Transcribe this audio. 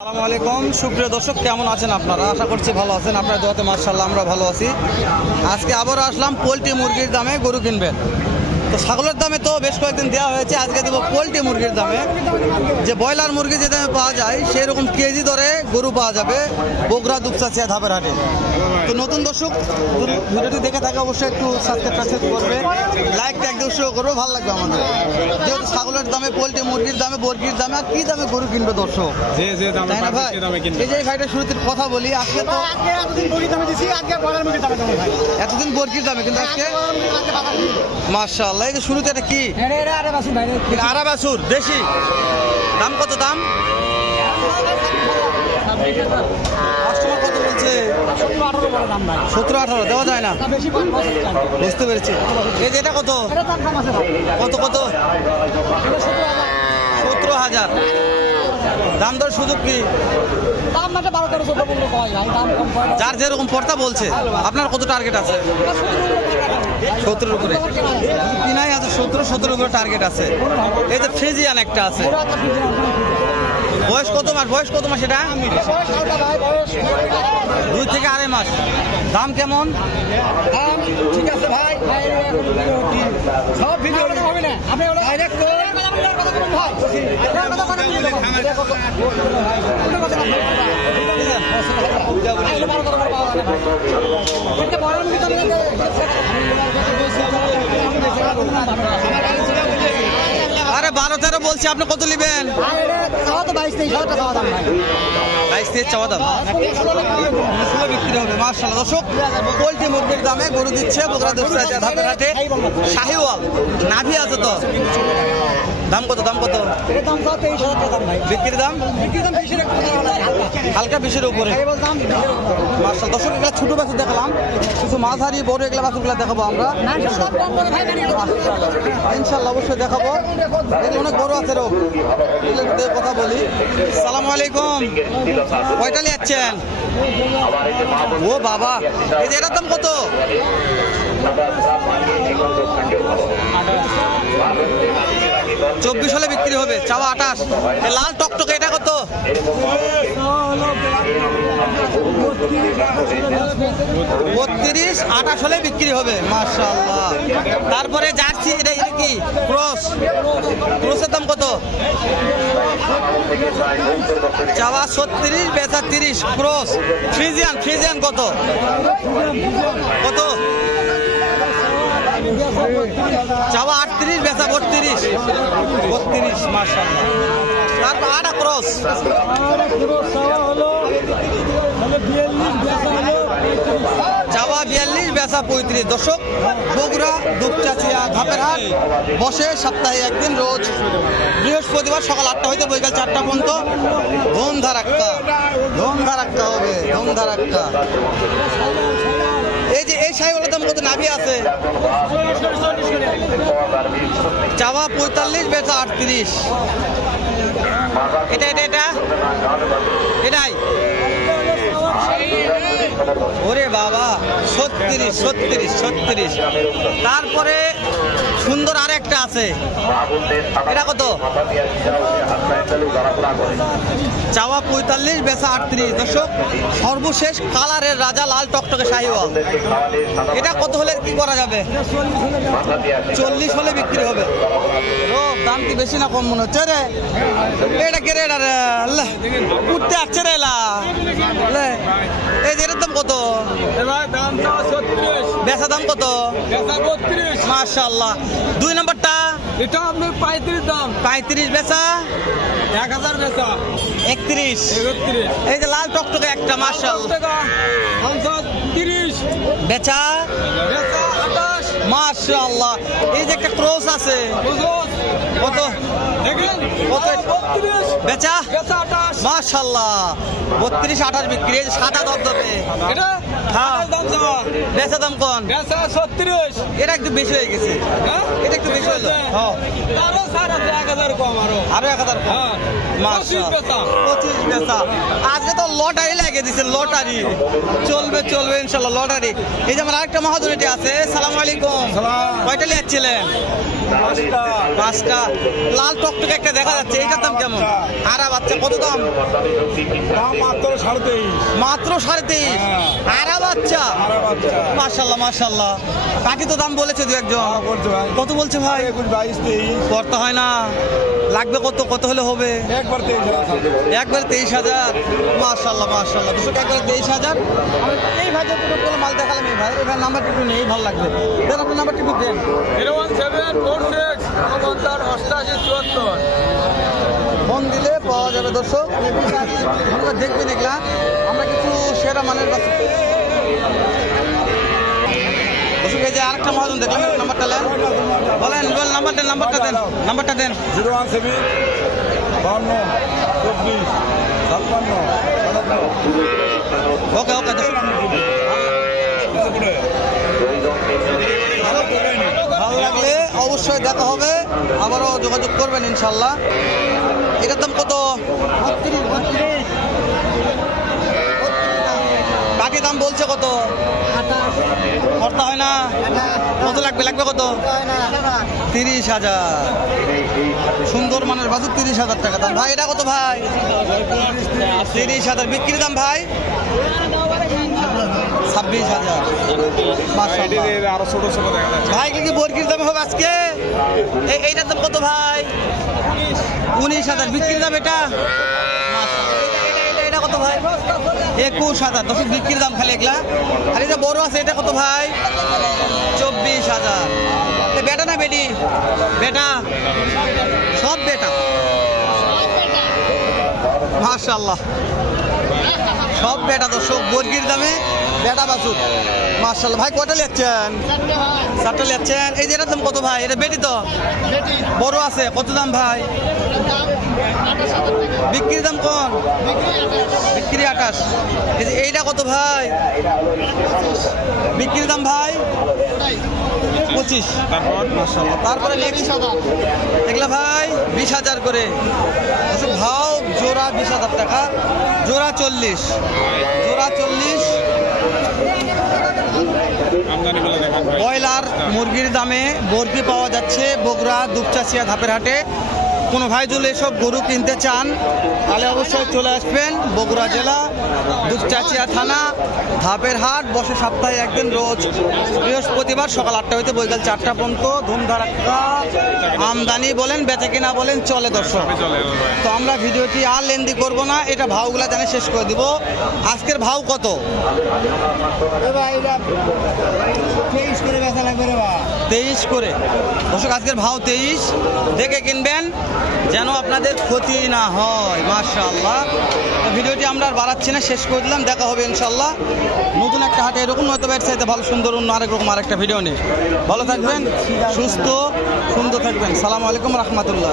আসসালামু আলাইকুম সুপ্রিয় দর্শক, কেমন আছেন আপনারা? আশা করছি ভালো আছেন। আপনার দোয়াতে মাশাআল্লাহ আমরা ভালো আছি। আজকে আবারও আসলাম পোলট্রি মুরগির দামে গরু কিনবেন। তো ছাগলের দামে তো বেশ কয়েকদিন দেওয়া হয়েছে, আজকে দেবো পোলট্রি মুরগির দামে। যে ব্রয়লার মুরগি যে দামে পাওয়া যায় সেই রকম কেজি দরে গরু পাওয়া যাবে বগুড়া দুপচাচিয়া ধাপের হাটে। তো নতুন দর্শক ভিডিওটি দেখে থাকে অবশ্যই একটু সাবস্ক্রাইব করবে, লাইক ট্যাগ দিয়ে করবে, ভালো লাগবে আমাদের। যেহেতু ছাগলের দামে, পোলট্রি মুরগির দামে, বর্গির দামে আর কি দামে গরু কিনবে দর্শক, তাই না ভাই? এই যে ভাইটা শুরুতে কথা বলি, আজকে তো এতদিন বর্গির দামে, কিন্তু আজকে মাশাআল্লাহ। এই যে শুরুতে এটা কি আরা বাছুর দেশি, দাম কত? দাম কাস্টমার কত বলছে? 17-18 দেওয়া যায় না, বুঝতে পেরেছি। এই যে এটা কত কত কত? 17,000। দাম দর সুযোগ কি? যার যেরকম পড়তা বলছে। আপনার কত টার্গেট আছে? 17-র উপরে কিনাই আছে, 17-17 উপরে টার্গেট আছে। এই যে ফ্রিজিয়ান একটা আছে, বয়স কত মাস? বয়স কত মাস এটা? 2 থেকে 2.5 মাস। দাম কেমন? ঠিক আছে ভাই, সব ভিডিও হবে না, আপনি আরে 12-13 বলছি, আপনি কত নেবেন? 22-23 চাওয়া দাম, বিক্রি হবে। মাশাআল্লাহ দর্শক, পোলট্রি মুরগির দামে গরু দিচ্ছে বগুড়া দুপচাচিয়া ধাপের হাটে। শাহিওয়াল নাভি আছে তো, দাম কত? দাম কত? বিক্রির দাম হালকা 20-এর উপরে। মাশাআল্লাহ দর্শক, এগুলো ছোট বাছুর দেখালাম, কিছু মাঝারি বড় এগুলো বাছুরগুলো দেখাবো আমরা ইনশাআল্লাহ, অবশ্যই দেখাবো। এগুলো অনেক বড় আছে রোগ, এগুলোর কথা বলি। আসসালামু আলাইকুম, কয়টা নিচ্ছেন? ও বাবা, এই যে এটার দাম কত? 24 হলে বিক্রি হবে, চাওয়া 28। লাল টকটকে এটা কত? 32-28 হলে বিক্রি হবে। মাশাআল্লাহ। তারপরে জার্সি, এটা কি ক্রস? ক্রসের দাম কত? চাওয়া 36, বেচা 30। ক্রস ফ্রিজিয়ান, ফ্রিজিয়ান কত? কত? চাওয়া 38, বেচা 32। মাশাআল্লাহ। তারপর আটা ক্রস, চাওয়া 42, বেচা 35। দর্শক, বগুড়া দুপচাচিয়া ধাপের হাট বসে সপ্তাহে একদিন, রোজ বৃহস্পতিবার সকাল 8টা হইতে বৈকাল 4টা পর্যন্ত। ধুমধারাক্কা হবে, ধুমধারাক্কা। এই যে এই শাহিওয়ালের দাম কত? নাভি আছে, চাওয়া 45, বেচা 38। এটাই ওরে বাবা, 36। তারপরে সুন্দর আরেকটা আছে, এটা কত? চাওয়া 45, বেচা 38। দর্শক, সর্বশেষ কালারের রাজা লাল টকটকে শাহিওয়াল, এটা কত হলে কি করা যাবে? 40 হলে বিক্রি হবে। দাম কি বেশি না কম মনে হচ্ছে রে? এটা কে রে? উঠতে আসছে রে। এই যে এটার দাম কত? বেচা দাম কত? মাশাআল্লাহ। 2 নম্বরটা এটা আপনার 35 দাম, 35, বেচা 1000, বেচা 31। এই যে লাল টকটকে একটা, মাশাআল্লাহ 30, বেচা 28। মাশাআল্লাহ। এই যে একটা ক্রস আছে, কত? দেখেন কত? 32, বেচা 28। মাশাআল্লাহ। 32 28 বিক্রি, এই যে সাদা দবদবে এটা হ্যাঁ। আঠাশ দাম চাওয়া। বেচা দাম কোন? বেচা 36। এটা একটু বেশি হয়ে গেছে, হ্যাঁ? এটা একটু বেশি হলো। হ্যাঁ আরো ছাড় আছে 1000 কম আরো। আরো 1000 কম। হ্যাঁ। 25 বেচা। 25 বেচা। আজকে তো লটারি লাগিয়ে দিছে, লটারি চলবে চলবে ইনশাল্লাহ লটারি। এই যে আমার আরেকটা মহাজন এটি আছে। সালাম আলাইকুম। কয়টা লিয়াচ্ছিলেন? 5টা। লাল টকটকে একটা দেখা যাচ্ছে, এটার দাম কেমন? আরা বাচ্চা কত দাম? মাত্র 23.5। মাত্র 23.5। আরা বাচ্চা, মাশাল্লাহ মাশাল্লাহ। কাকি তো দাম বলেছে দু একজন। কত বলছে ভাই? 22 23। করতে হয় না, লাগবে কত? কত হলে হবে? একবার 23,000। একবারে 23,000। মাশাল্লাহ মাশাল্লাহ, দুশো একবারে 23,000। এই ভাই যতটুকু কোনো মাল দেখালাম, এই ভাই নাম্বারটা একটু নেই, ভালো লাগবে। দেন আপনার নাম্বারটা একটু দেন। 01746 49 88 74। ফোন দিলে পাওয়া যাবে দর্শক। আপনারা দেখবেন এগুলা, আমরা কিছু সেরা মানের বাচ্চা। দর্শক এই যে আরেকটা মহাজন দেখলাম, একটু নাম্বারটা নেন, বলেন বলেন নাম্বারটা দেন, নাম্বারটা দেন। 017 52 24 56 ওকে ওকে দর্শক, ভালো লাগলে অবশ্যই দেখা হবে, আবারও যোগাযোগ করবেন ইনশাল্লাহ। এটার দাম কত? কাকি দাম বলছে কত? করতে হয় না, কত লাগবে? লাগবে কত? 30,000। সুন্দর মানের বাজু, 30,000 টাকা দাম। ভাই এটা কত ভাই? 30,000 বিক্রি দাম ভাই? 26,000। মাশাআল্লাহ। আরো ছোট ছোট দেখা যাচ্ছে। ভাই কি বর্গির দামে হবে আজকে? এইটার দাম কত ভাই? 19,000 বিক্রি দাম এটা? এটা কত ভাই? 21,000। দশ বিক্রির দাম খালি এগুলা। আর এই যে বড় আছে এটা কত ভাই? 24,000। বেটা না বেটি? বেটা, সব বেটা। মাশাআল্লাহ, সব বেটা দর্শক, বর্গির দামে বেটা বাছুর। মাশাআল্লাহ। ভাই কয়টা লিয়াচ্ছেন? 4টা লিয়াচ্ছেন। এই যে এটার দাম কত ভাই? এটা বেটি তো? বড় আছে, কত দাম ভাই? বিক্রির দাম কোন? বিক্রি 28। এই যে এইটা কত ভাই? বিক্রির দাম ভাই 25। মাশাআল্লাহ। তারপরে এগুলা ভাই 20,000 করে। আচ্ছা ভাও জোড়া 20,000 টাকা, জোড়া 40, জোড়া 40। ব্রয়লার মুরগির দামে বর্গি পাওয়া যাচ্ছে বগুড়া দুপচাচিয়া ধাপের হাটে। কোনো ভাই যদি এসব গরু কিনতে চান তাহলে অবশ্যই চলে আসবেন। বগুড়া জেলা দুপচাচিয়া থানা ধাপের হাট বসে সপ্তাহে একদিন, রোজ বৃহস্পতিবার সকাল 8টা হইতে বৈকাল 4টা পর্যন্ত। ধুমধারাক্কা আমদানি বলেন বেচে কিনা বলেন চলে দর্শক। তো আমরা ভিডিওটি আর লেন্দি করব না, এটা ভাওগুলা জানে শেষ করে দিব। আজকের ভাও কত? 23 করে দর্শক, আজকের ভাও 23। দেখে কিনবেন যেন আপনাদের ক্ষতি না হয়। মাশাআল্লাহ। ভিডিওটি আমরা আর বাড়াচ্ছি না, শেষ করে দিলাম। দেখা হবে ইনশাল্লাহ নতুন একটা হাটে, এরকম হয়তো এর চাইতে ভালো সুন্দর অন্য আরেক রকম আরেকটা ভিডিও নিয়ে। ভালো থাকবেন, সুস্থ সুন্দর থাকবেন। সালামু আলাইকুম রহমতুল্লাহ।